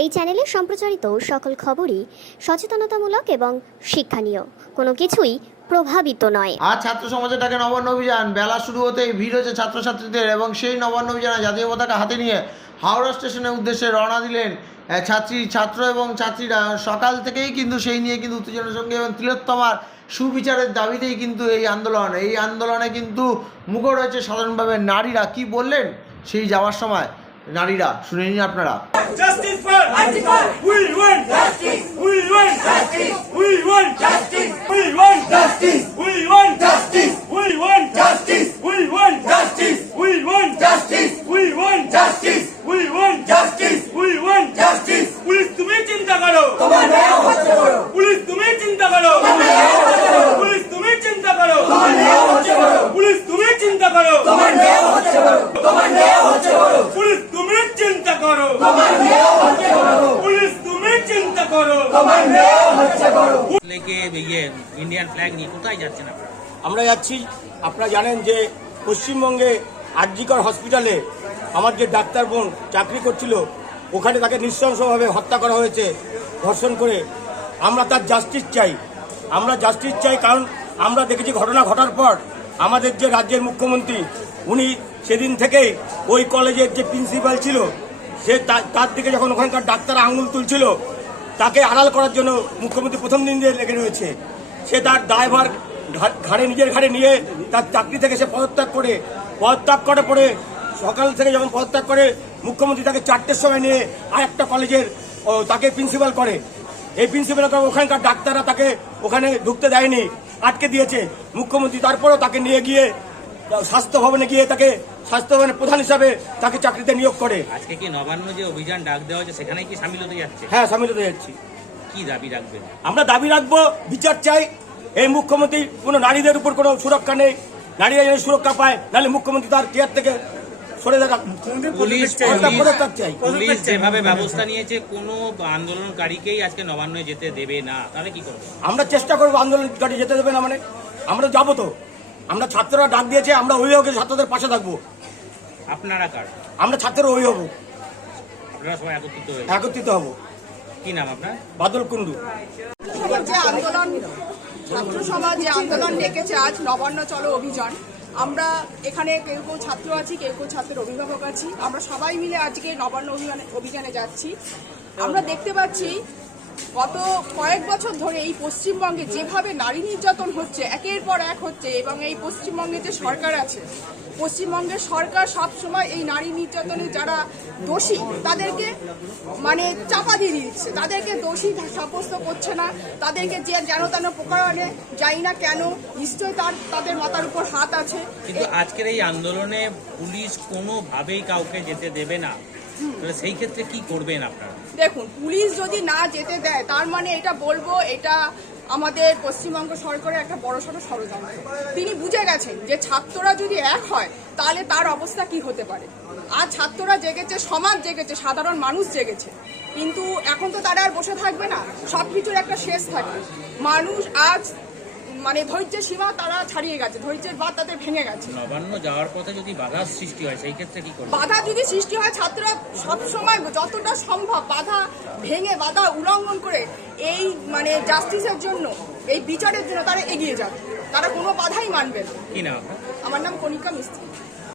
এই চ্যানেলে সম্প্রচারিত সকল খবরই সচেতনতামূলক এবং শিক্ষণীয়, কোনো কিছুই প্রভাবিত নয়। আজ ছাত্র সমাজের ডাকে নবান্ন অভিযান বেলা শুরু হতেই ভিড় হয়েছে ছাত্রছাত্রীদের এবং সেই নবান্ন অভিযানে জাতীয় পতাকা হাতে নিয়ে হাওড়া স্টেশনের উদ্দেশ্যে রওনা দিলেন ছাত্র এবং ছাত্রীরা। সকাল থেকেই কিন্তু সেই নিয়ে কিন্তু উত্তেজনার সঙ্গে এবং তিলোত্তমার সুবিচারের দাবিতেই কিন্তু এই আন্দোলনে কিন্তু মুখর হয়েছে সাধারণভাবে নারীরা। কি বললেন সেই যাওয়ার সময় নারীরা, শুনে নিন আপনারা। Justice for Article. We want justice. We want justice. We want justice. We want justice. We want justice. We want justice. We want justice. We want justice. We want justice. We want justice. We want justice. Police তুমি চিন্তা করো, তোমার ন্যায় হচ্ছে করো। Police তুমি চিন্তা করো, তোমার ন্যায় হচ্ছে করো। পুলিশ তুমি চিন্তা করো, তোমার ন্যায় হচ্ছে করো। পুলিশ তুমি চিন্তা করো, তোমার ন্যায় হচ্ছে করো। তোমার ন্যায় হচ্ছে করো। পুলিশ তুমি চিন্তা করো, তোমার ন্যায় হচ্ছে করো। পুলিশ তুমি চিন্তা করো, তোমার ন্যায় হচ্ছে করো। লেকে ইন্ডিয়ান ফ্ল্যাগ নিয়ে কোথায় যাচ্ছেন আপনারা? আমরা যাচ্ছি, আপনারা জানেন যে পশ্চিমবঙ্গে আরজিকর হসপিটালে আমার যে ডাক্তার বোন চাকরি করছিল, ওখানে তাকে নৃশংসভাবে হত্যা করা হয়েছে ধর্ষণ করে। আমরা তার জাস্টিস চাই, আমরা জাস্টিস চাই, কারণ আমরা দেখেছি ঘটনা ঘটার পর আমাদের যে রাজ্যের মুখ্যমন্ত্রী, উনি সেদিন থেকেই ওই কলেজের যে প্রিন্সিপাল ছিল, সে তার দিকে যখন ওখানকার ডাক্তার আঙুল তুলছিল, তাকে আড়াল করার জন্য মুখ্যমন্ত্রী প্রথম দিন দিয়ে লেগে রয়েছে। সে তার দায়ভার নিজের ঘাড়ে নিয়ে তার চাকরি থেকে সে পদত্যাগ করে পরে সকাল থেকে যখন পদত্যাগ করে, মুখ্যমন্ত্রী তাকে 4টের সময় নিয়ে আর একটা কলেজের তাকে প্রিন্সিপাল করে। এই প্রিন্সিপাল ওখানকার ডাক্তাররা তাকে ওখানে ঢুকতে দেয়নি, আটকে দিয়েছে। মুখ্যমন্ত্রী তারপরেও তাকে নিয়ে গিয়ে স্বাস্থ্য ভবনে গিয়ে তাকে স্বাস্থ্য ভবনের প্রধান হিসাবে তাকে চাকরিতে নিয়োগ করে। আজকে কি নবান্ন যে অভিযান ডাক দেওয়া হয়েছে সেখানে কি সামিল হতে যাচ্ছে? হ্যাঁ, সামিল হতে যাচ্ছি। কি দাবি রাখবেন? আমরা দাবি রাখবো, বিচার চাই। এই মুখ্যমন্ত্রী কোনো নারীদের উপর কোনো সুরক্ষা নেই, নারীরা যেন সুরক্ষা পায়, নাহলে মুখ্যমন্ত্রী তার চেয়ার থেকে সরে পুলিশ যেভাবে ব্যবস্থা নিয়েছে, কোনো আন্দোলনকারীকেই আজকে নবান্নে যেতে দেবে না, তাহলে কি করবো? আমরা চেষ্টা করবো আন্দোলনকারী যেতে দেবে না, মানে আমরা যাবো তো। আমরা ছাত্ররা ডাক দিয়েছে, আমরা অভিভাবকের ছাত্রদের পাশে থাকবো। আপনারা কার? আমরা ছাত্রের অভিভাবক। আপনারা সবাই একত্রিত হব। কি নাম আপনার? বাদল কুন্ডু। যে আন্দোলন, ছাত্র সমাজ যে আন্দোলন ডেকেছে আজ নবান্ন চলো অভিযান, আমরা এখানে কেউ কেউ ছাত্র আছি, কেউ কেউ ছাত্রের অভিভাবক আছি। আমরা সবাই মিলে আজকে নবান্ন অভিযানে যাচ্ছি। আমরা দেখতে পাচ্ছি গত কয়েক বছর ধরে এই পশ্চিমবঙ্গে যেভাবে নারী নির্যাতন হচ্ছে, একের পর এক হচ্ছে, এবং এই পশ্চিমবঙ্গে যে সরকার আছে, পশ্চিমবঙ্গের সরকার সবসময় এই নারী নির্যাতনে যারা দোষী তাদেরকে মানে চাপা দিয়ে দিচ্ছে, তাদেরকে দোষী সাব্যস্ত করছে না, তাদেরকে যে যেন তেন প্রকারণে যাই না কেন, নিশ্চয়ই তাদের মাথার উপর হাত আছে। কিন্তু আজকের এই আন্দোলনে পুলিশ কোনোভাবেই কাউকে যেতে দেবে না, সেই ক্ষেত্রে কি করবেন আপনারা? দেখুন, পুলিশ যদি না যেতে দেয়, তার মানে এটা বলবো এটা আমাদের পশ্চিমবঙ্গ সরকারের একটা বড়সড় ষড়যন্ত্র। তিনি বুঝে গেছেন যে ছাত্ররা যদি এক হয় তাহলে তার অবস্থা কি হতে পারে। আজ ছাত্ররা জেগেছে, সমাজ জেগেছে, সাধারণ মানুষ জেগেছে, কিন্তু এখন তো তারা আর বসে থাকবে না, সবকিছুর একটা শেষ থাকবে। মানুষ আজ মানে ধৈর্যের সীমা তারা ছাড়িয়ে গেছে, ধৈর্যের বাঁধ তাদের ভেঙে গেছে। নবান্ন যাওয়ার পথে যদি বাধা সৃষ্টি হয়, সেই ক্ষেত্রে কি করবে? বাধা যদি সৃষ্টি হয়, ছাত্ররা সবসময় যতটা সম্ভব বাধা ভেঙে, বাধা উল্লঙ্ঘন করে এই মানে জাস্টিসের জন্য, এই বিচারের জন্য তারা এগিয়ে যাবে, তারা কোনো বাধাই মানবে না। কি নাম? আমার নাম কণিকা মিস্ত্রি।